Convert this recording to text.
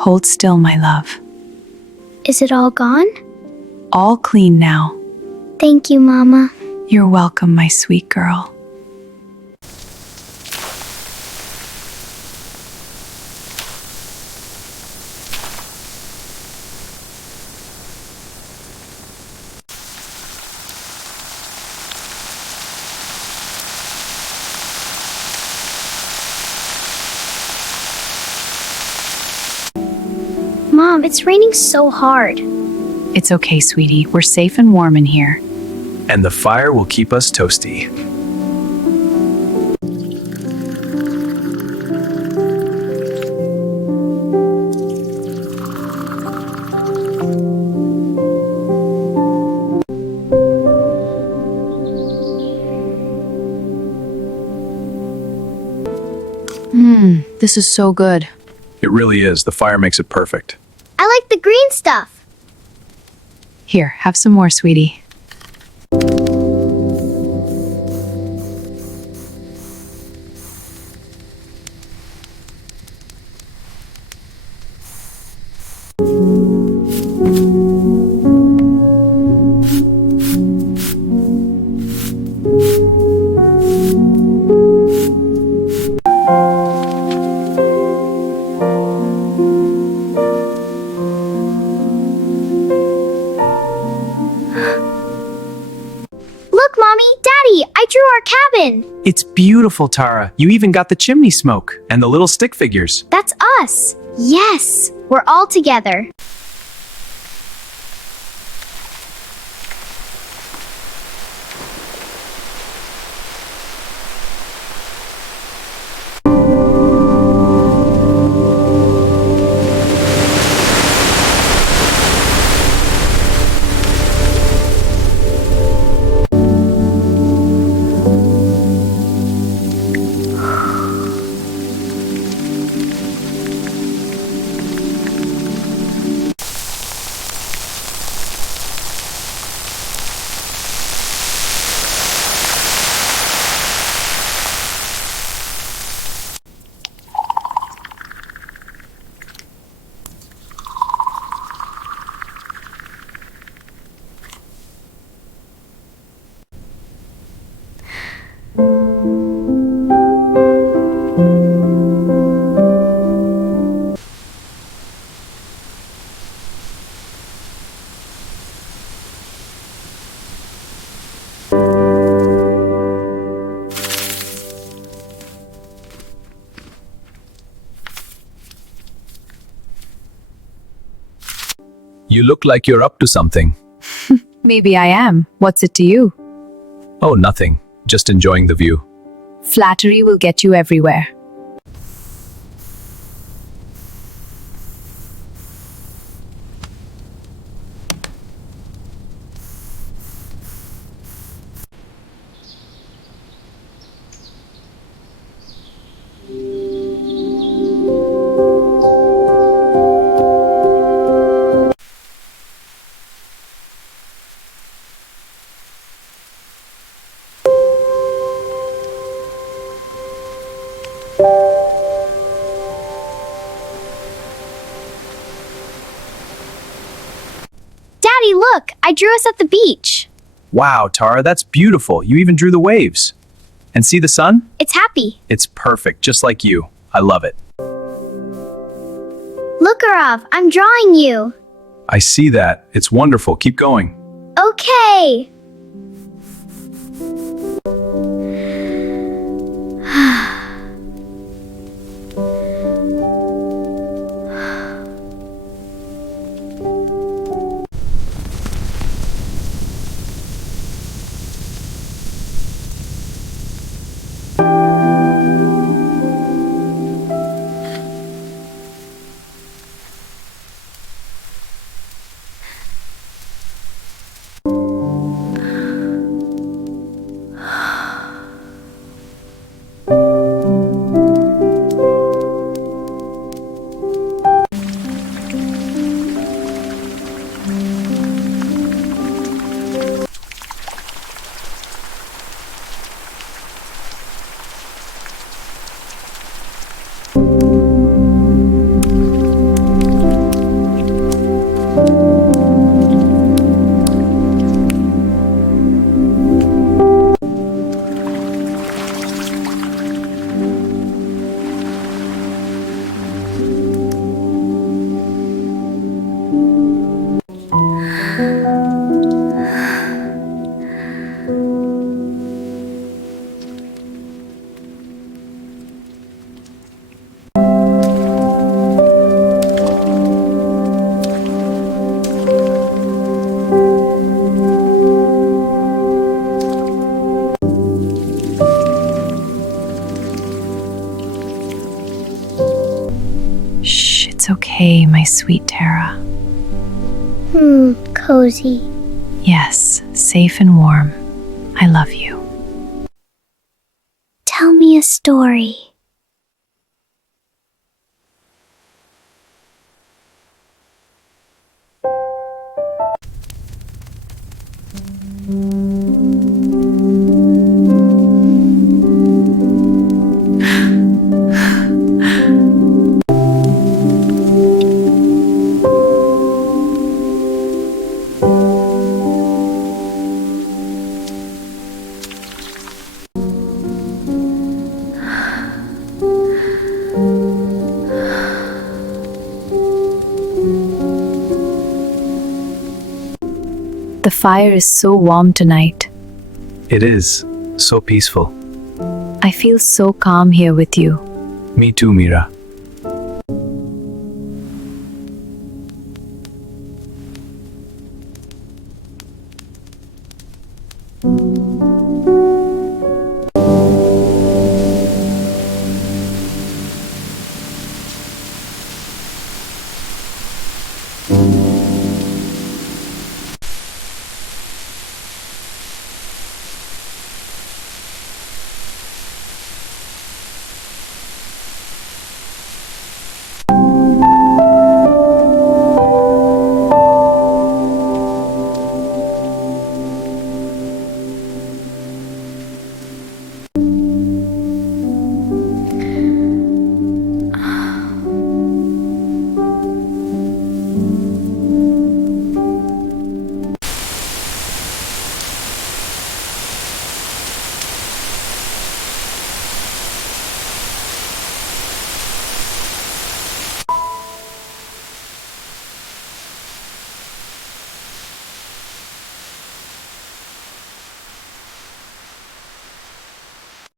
Hold still, my love. Is it all gone? All clean now. Thank you, Mama. You're welcome, my sweet girl. Mom, it's raining so hard. It's okay, sweetie. We're safe and warm in here. And the fire will keep us toasty. This is so good. It really is. The fire makes it perfect. I like the green stuff. Here, have some more, sweetie. Look, Mommy, Daddy, I drew our cabin. It's beautiful, Tara. You even got the chimney smoke and the little stick figures. That's us. Yes, we're all together. You look like you're up to something. Maybe I am. What's it to you? Oh, nothing. Just enjoying the view. Flattery will get you everywhere. Daddy, look, I drew us at the beach. Wow, Tara, that's beautiful. You even drew the waves. And see the sun? It's happy. It's perfect, just like you. I love it. Look, Aarav, I'm drawing you. I see that. It's wonderful. Keep going. Okay. It's okay, my sweet Tara. Cozy. Yes, safe and warm. I love you. Tell me a story. The fire is so warm tonight. It is so peaceful. I feel so calm here with you. Me too, Meera.